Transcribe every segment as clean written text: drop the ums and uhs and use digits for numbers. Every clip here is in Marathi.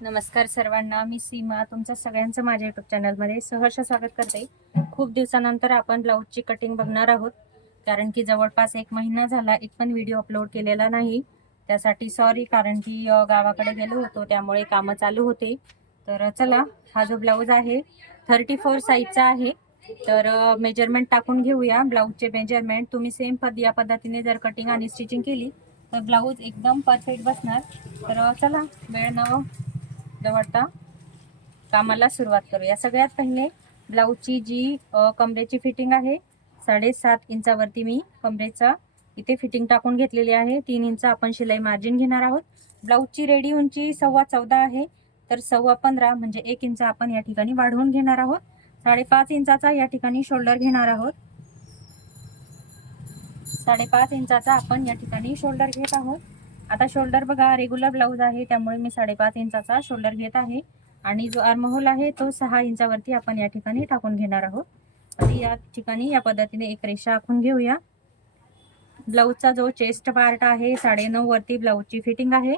नमस्कार सर्वांना, मी सीमा तुमचं सगळ्यांचं माझ्या युट्यूब चॅनलमध्ये सहर्ष स्वागत करते. खूप दिवसानंतर आपण ब्लाऊजची कटिंग बघणार आहोत, कारण की जवळपास 1 महिना झाला एक पण व्हिडिओ अपलोड केलेला नाही. त्यासाठी सॉरी, कारण की गावाकडे गेलो होतो त्यामुळे कामं चालू होते. तर चला, हा जो ब्लाऊज आहे 34 साईजचा आहे. तर मेजरमेंट टाकून घेऊया. ब्लाऊजचे मेजरमेंट तुम्ही सेम या पद्धतीने जर कटिंग आणि स्टिचिंग केली तर ब्लाऊज एकदम परफेक्ट बसणार. तर चला, वेळ न दवडता कामाला सुरुवात करूया. सगळ्यात पहिले ब्लाऊजची जी कमरेची फिटिंग आहे 7.5 इंचावरती मी कमरेचा इथे फिटिंग टाकून घेतलेली आहे. 3 इंच आपण शिलाई मार्जिन घेणार आहोत. ब्लाऊजची रेडी उंची 14.25 आहे, तर 15.25 म्हणजे 1 इंच आपण या ठिकाणी वाढवून घेणार आहोत. 5.5 इंचाचा या ठिकाणी शोल्डर घेणार आहोत. 5.5 इंचाचा आपण या ठिकाणी शोल्डर घेत आहोत. आता शोल्डर बघा, रेग्युलर ब्लाऊज आहे त्यामुळे मी 5.5 इंचाचा शोल्डर घेत आहे आणि जो आर्महोल आहे तो 6 इंचावरती आपण या ठिकाणी टाकून घेणार आहोत. आणि या ठिकाणी या पद्धतीने एक रेषा आखून घेऊया. ब्लाऊजचा जो चेस्ट पार्ट आहे 9.5 वरती ब्लाऊजची फिटिंग आहे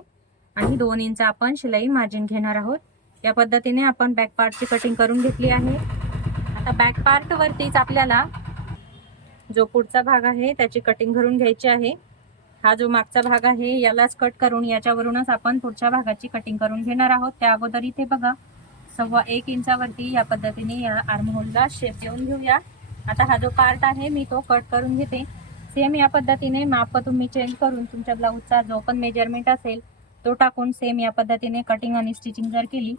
आणि 2 इंच आपण शिलाई मार्जिन घेणार आहोत. या पद्धतीने आपण बॅक पार्टची कटिंग करून घेतली आहे. आता बॅक पार्ट वरतीच आपल्याला जो पुढचा भाग आहे त्याची कटिंग करून घ्यायची आहे. हा जो मागचा भाग आहे यालाच कट करून याच्यावरूनच आपण पुढच्या भागाची कटिंग करून घेणार आहोत. त्या अगोदर इथे बघा 1.25 इंचावरती या पद्धतीने या आर्महोलला शेप देऊन घेऊया. आता हा जो पार्ट आहे मी तो कट करून घेते. सेम या पद्धतीने माप तुम्ही चेंज करून तुमच्या ब्लाऊजचा जो पण मेजरमेंट असेल तो टाकून सेम या पद्धतीने कटिंग आणि स्टिचिंग जर केली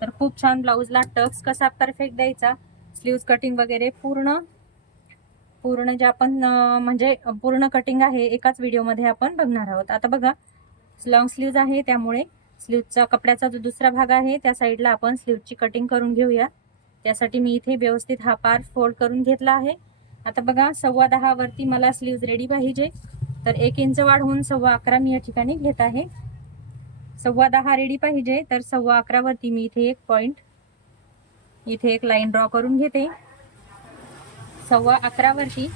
तर खूप छान ब्लाऊजला टक्स कसा परफेक्ट द्यायचा, स्लीव्ज कटिंग वगैरे पूर्ण जे आपण म्हणजे पूर्ण कटिंग आहे एकाच व्हिडिओमध्ये आपण बघणार आहोत. आता बघा, लॉंग स्लीव्ज आहे त्यामुळे स्लीव्हचा कपड्याचा जो दुसरा भाग आहे त्या साईडला आपण स्लीव्हची कटिंग करून घेऊया. त्यासाठी मी इथे व्यवस्थित हा पार्ट फोल्ड करून घेतला आहे. आता बघा 10.15 वरती मला स्लीव्ज रेडी पाहिजे, तर 1 इंच वाढवून 11.15 मी या ठिकाणी घेत आहे. 10.15 रेडी पाहिजे, तर 11.15 वरती मी इथे एक पॉइंट, इथे एक लाईन ड्रॉ करून घेते. 11.15 वरती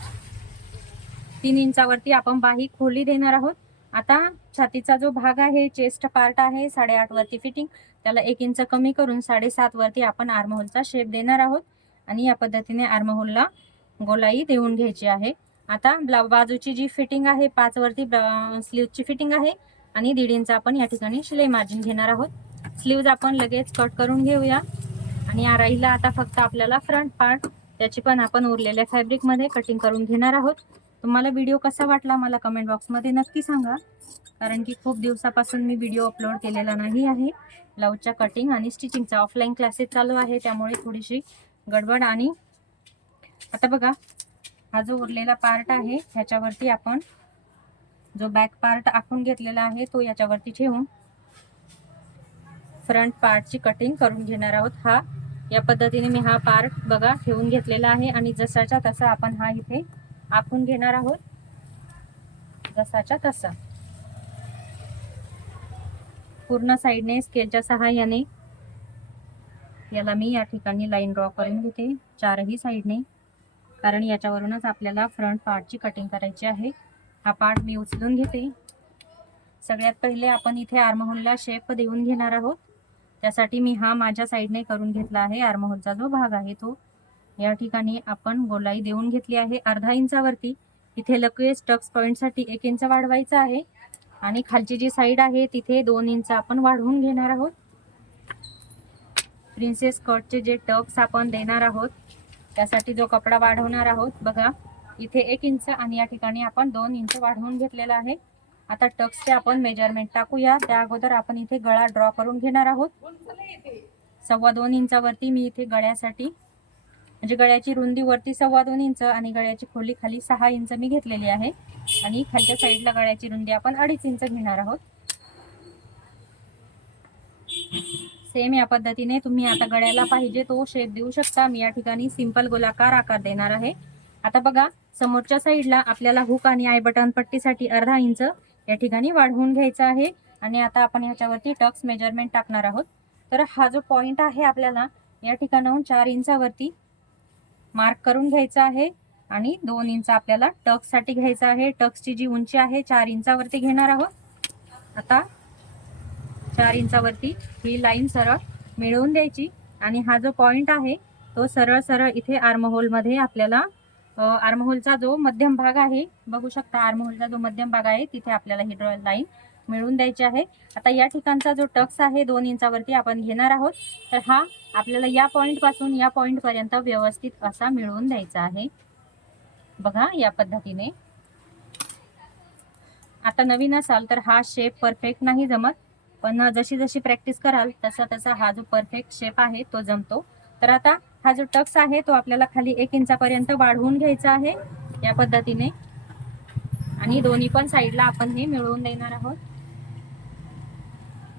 3 इंचावरती आपण बाही खोली देणार आहोत. आता छातीचा जो भाग आहे चेस्ट पार्ट आहे 8.5 वरती फिटिंग, त्याला 1 इंच कमी करून 7.5 वरती आपण आर्महोलचा शेप देणार आहोत आणि या पद्धतीने आर्महोलला गोलाई देऊन घ्यायची आहे. आता बाजूची जी फिटिंग आहे 5 वरती स्लीव्हची फिटिंग आहे आणि 1.5 इंच आपण या ठिकाणी शिलाई मार्जिन घेणार आहोत. स्लीव्ज आपण लगेच कट करून घेऊया आणि या राहिला आता फक्त आपल्याला फ्रंट पार्ट, त्याची पण आपण उरलेल्या फॅब्रिक मध्ये कटिंग करून घेणार आहोत. तुम्हाला व्हिडिओ कसा वाटला मला कमेंट बॉक्समध्ये नक्की सांगा, कारण की खूप दिवसापासून मी व्हिडिओ अपलोड केलेला नाही आहे. ब्लाऊजच्या कटिंग आणि स्टिचिंगचा ऑफलाईन क्लासेस चालू आहे त्यामुळे थोडीशी गडबड. आणि आता बघा, हा जो उरलेला पार्ट आहे ह्याच्यावरती आपण जो बॅक पार्ट आखून घेतलेला आहे तो याच्यावरती ठेवून फ्रंट पार्टची कटिंग करून घेणार आहोत. या पद्धतीने मी हा पार्ट बघा ठेवून घेतलेला आहे आणि जसाच्या तसा आपण हा इथे आखून घेणार आहोत. जसाच्या तसा पूर्ण साईडने स्केलच्या सहाय्याने याला मी या ठिकाणी लाईन ड्रॉ करून घेते चारही साईडने, कारण याच्यावरूनच आपल्याला फ्रंट पार्टची कटिंग करायची आहे. हा पार्ट मी उचलून घेते. सगळ्यात पहिले आपण इथे आर्महोलला शेप देऊन घेणार आहोत. त्यासाठी मी हा माझ्या साईडने करून घेतला आहे. आर्महोलचा जो भाग आहे तो या ठिकाणी आपण गोलाई देऊन घेतली आहे 1/2 इंचावरती. इथे लगेच टक्स पॉइंट साठी 1 इंच वाढवायचा आहे आणि खालची जी साईड आहे तिथे 2 इंच आपण वाढवून घेणार आहोत. प्रिन्सेस कटचे जे टक्स आपण देणार आहोत त्यासाठी जो कपडा वाढवणार आहोत बघा, इथे 1 इंच आणि या ठिकाणी आपण 2 इंच वाढवून घेतलेला आहे. आता टक्सचे आपण मेजरमेंट टाकूया. त्या अगोदर आपण इथे गळा ड्रॉ करून घेणार आहोत. 2.25 इंचावरती मी इथे गळ्यासाठी, म्हणजे गळ्याची रुंदी वरती 2.25 इंच आणि गळ्याची खोली खाली 6 इंच मी घेतलेली आहे आणि खालच्या साईडला गळ्याची रुंदी आपण 2.5 इंच घेणार आहोत. सेम या पद्धतीने तुम्ही आता गळ्याला पाहिजे तो शेप देऊ शकता. मी या ठिकाणी सिंपल गोलाकार आकार देणार आहे. आता बघा, समोरच्या साईडला आपल्याला हुक आणि आय बटन पट्टीसाठी 1/2 इंच या ठिकाणी वाढवून घ्यायचा आहे आणि आता आपण ह्याच्यावरती टक्स मेजरमेंट टाकणार आहोत. तर हा जो पॉइंट आहे आपल्याला या ठिकाणाहून 4 इंचावरती मार्क करून घ्यायचा आहे आणि 2 इंच आपल्याला टक्स साठी घ्यायचा आहे. टक्सची जी उंची आहे 4 इंचावरती घेणार आहोत. आता 4 इंचावरती ही लाईन सरळ मिळवून द्यायची आणि हा जो पॉइंट आहे तो सरळ सरळ इथे आर्महोल मध्ये आपल्याला आर्महोलचा जो मध्यम भाग आहे, बघू शकता आर्महोलचा जो मध्यम भाग आहे तिथे आपल्याला ही लाईन मिळवून द्यायची आहे. आता या ठिकाणचा जो टक्स आहे 2 इंचावरती आपण घेणार आहोत, तर हा आपल्याला या पॉइंट पासून या पॉइंट पर्यंत व्यवस्थित असा मिळवून द्यायचा आहे. बघा या पद्धतीने. आता नवीन असाल तर हा शेप परफेक्ट नाही जमत, पण जशी जशी प्रॅक्टिस कराल तसा तसा हा जो परफेक्ट शेप आहे तो जमतो. तर आता हा जो टक्स आहे तो आपल्याला खाली 1 इंचापर्यंत वाढवून घ्यायचा आहे या पद्धतीने आणि दोन्ही पण साईडला आपण हे मिळवून देणार आहोत.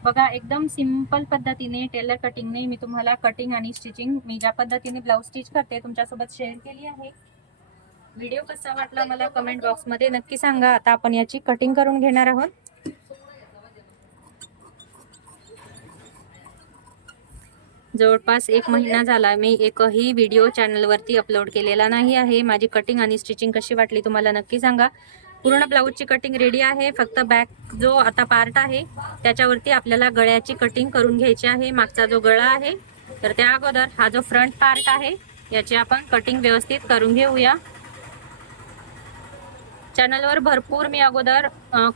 बघा एकदम सिंपल पद्धतीने टेलर कटिंगने मी तुम्हाला कटिंग आणि स्टिचिंग मी ज्या पद्धतीने ब्लाउज स्टिच करते तुमच्यासोबत शेअर केली आहे. व्हिडिओ कसा वाटला मला कमेंट बॉक्स मध्ये नक्की सांगा. आता आपण याची कटिंग करून घेणार आहोत. जवळपास 1 महिना झाला मी एकही व्हिडिओ चॅनलवरती अपलोड केलेला नाही आहे. माझी कटिंग आणि स्टिचिंग कशी वाटली तुम्हाला नक्की सांगा. पूर्ण ब्लाऊजची कटिंग रेडी आहे. फक्त बॅक जो आता पार्ट आहे त्याच्यावरती आपल्याला गळ्याची कटिंग करून घ्यायची आहे. मागचा जो गळा आहे तर त्या अगोदर हा जो फ्रंट पार्ट आहे याची आपण कटिंग व्यवस्थित करून घेऊया. चॅनलवर भरपूर मी अगोदर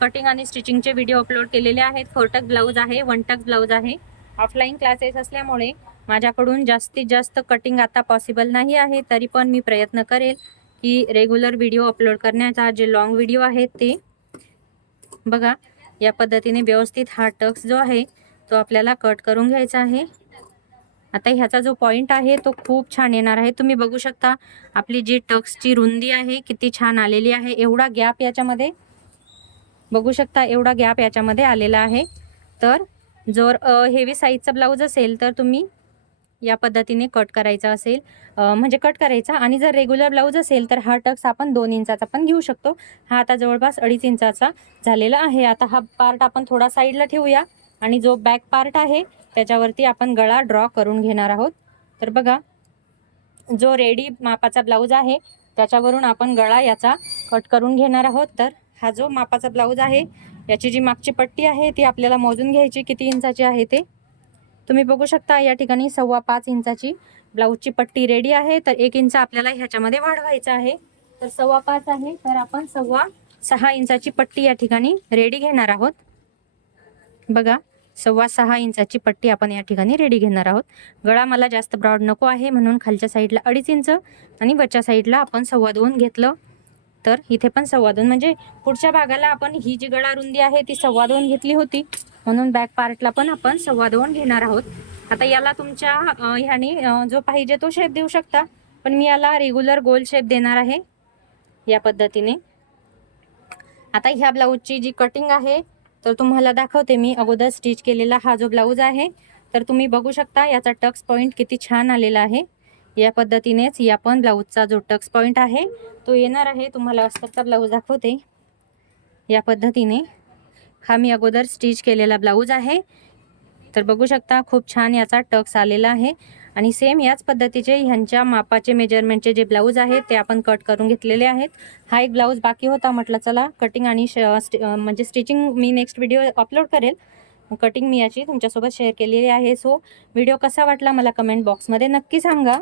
कटिंग आणि स्टिचिंगचे व्हिडिओ अपलोड केलेले आहेत. 4 टक ब्लाऊज आहे, 1 टक ब्लाऊज आहे. ऑफलाईन क्लासेस असल्यामुळे माझ्याकडून जास्तीत जास्त कटिंग आता पॉसिबल नाही आहे, तरी पण मी प्रयत्न करेल की रेग्युलर व्हिडिओ अपलोड करण्याचा. जे लॉंग व्हिडिओ आहेत ते बघा या पद्धतीने व्यवस्थित हा टक्स जो आहे तो आपल्याला कट करून घ्यायचा आहे. आता ह्याचा जो पॉइंट आहे तो खूप छान येणार आहे. तुम्ही बघू शकता आपली जी टक्सची रुंदी आहे किती छान आलेली आहे. एवढा गॅप याच्यामध्ये बघू शकता, एवढा गॅप याच्यामध्ये आलेला आहे. तर जर हेवी साईजचा ब्लाऊज असेल तर तुम्ही या पद्धतीने कट करायचा असेल म्हणजे कट करायचा, आणि जर रेग्युलर ब्लाऊज असेल तर हा टक्स आपण 2 इंचाचा पण घेऊ शकतो. हा आता जवळपास 2.5 इंचाचा झालेला आहे. आता हा पार्ट आपण थोडा साईडला ठेवूया आणि जो बॅक पार्ट आहे त्याच्यावरती आपण गळा ड्रॉ करून घेणार आहोत. तर बघा जो रेडी मापाचा ब्लाऊज आहे त्याच्यावरून आपण गळा याचा कट करून घेणार आहोत. तर हा जो मापाचा ब्लाऊज आहे याची जी मागची पट्टी आहे ती आपल्याला मोजून घ्यायची किती इंचाची आहे ते. तुम्ही बघू शकता या ठिकाणी 5.25 इंचाची ब्लाऊजची पट्टी रेडी आहे. तर 1 इंच आपल्याला ह्याच्यामध्ये वाढवायचं आहे. तर 5.25 आहे तर आपण 6.25 इंचाची पट्टी या ठिकाणी रेडी घेणार आहोत. बघा 6.25 इंचाची पट्टी आपण या ठिकाणी रेडी घेणार आहोत. गळा मला जास्त ब्रॉड नको आहे म्हणून खालच्या साईडला 2.5 इंच आणि वरच्या साईडला आपण 2.25 घेतलं. तर इथे पण 2.25 म्हणजे पुढच्या भागाला आपण ही जी गळा रुंदी आहे ती 2.25 घेतली होती म्हणून बॅक पार्टला पण आपण 2.25 घेणार आहोत. आता याला तुमच्या ह्याने जो पाहिजे तो शेप देऊ शकता, पण मी याला रेग्युलर गोल शेप देणार आहे या पद्धतीने. आता ह्या ब्लाऊजची जी कटिंग आहे तर तुम्हाला दाखवते मी. अगोदर स्टिच केलेला हा जो ब्लाऊज आहे तर तुम्ही बघू शकता याचा टक्स पॉइंट किती छान आलेला आहे. या पद्धतीनेच या पण ब्लाऊजचा जो टक्स पॉइंट आहे तो येणार आहे. तुम्हाला अस्तरचा ब्लाऊज दाखवते. या पद्धतीने हा मी अगोदर स्टिच केलेला ब्लाऊज आहे. तर बघू शकता खूप छान याचा टक्स आलेला आहे आणि सेम याच पद्धतीचे ह्यांच्या मापाचे मेजरमेंटचे जे ब्लाऊज आहेत ते आपण कट करून घेतलेले आहेत. हा एक ब्लाऊज बाकी होता, म्हटलं चला कटिंग आणि म्हणजे स्टिचिंग मी नेक्स्ट व्हिडिओ अपलोड करेल. कटिंग मी याची तुमच्यासोबत शेअर केलेली आहे. सो व्हिडिओ कसा वाटला मला कमेंट बॉक्समध्ये नक्की सांगा.